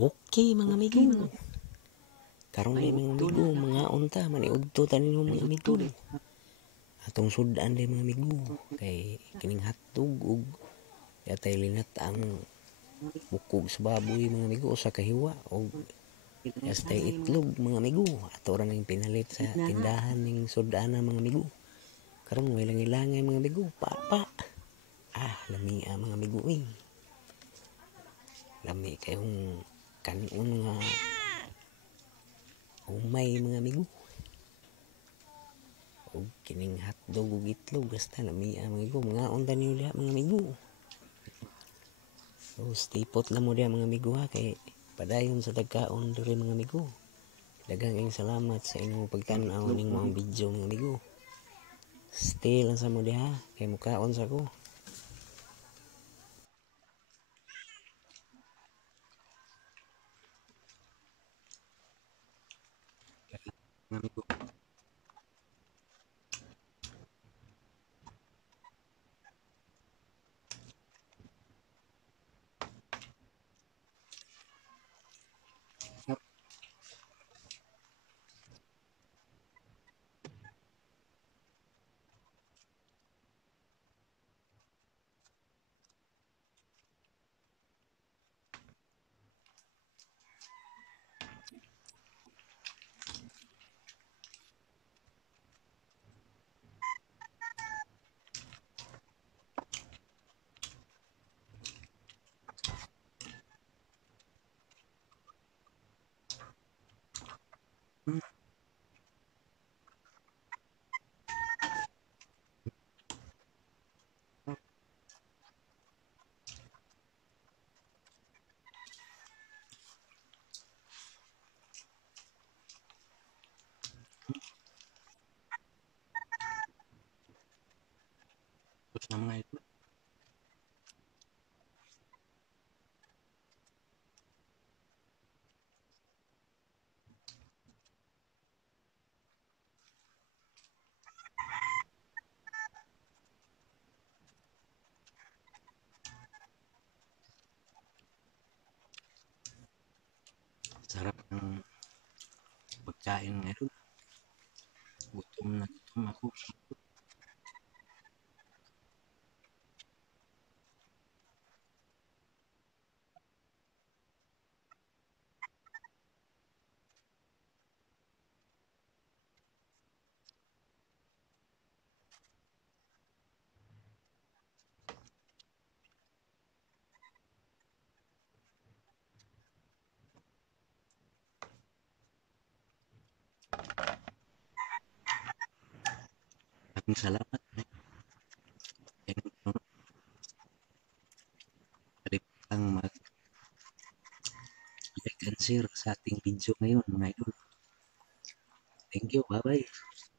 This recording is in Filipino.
Okay mga amigo, karon day mga amigo, mga unta maniudto tanin mga amigo. Atong sudan day mga amigo, kay kining hotdog ug yatay linat ang bukog sa baboy mga amigo sa kahiwa og yastay itlog mga amigo. Ato ra ning pinalit sa tindahan ning sudana mga amigo. Karon way langay mga amigo, papa. Lami mga amigo eh. Lami kayong kanon nga umay mga amigo. Og kining hotdog ug itlog basta lami mga amigo. Mga unta niyo diha mga amigo. So stay put lang mo diha mga amigo ha, kay padayon sa dagkaon diri mga amigo. Daghang kayong salamat sa inyong pagtan-aw ning mga video mga amigo. Stay lang sa mo diha kay mukaon sa ko. Amigo. Tapos na mga ito. Sarap ng pagkain ngayon. Gutom na gutom ako. Maraming salamat. Huwag kang mag-like and share sa ating video ngayon mga idol. Thank you. Bye-bye.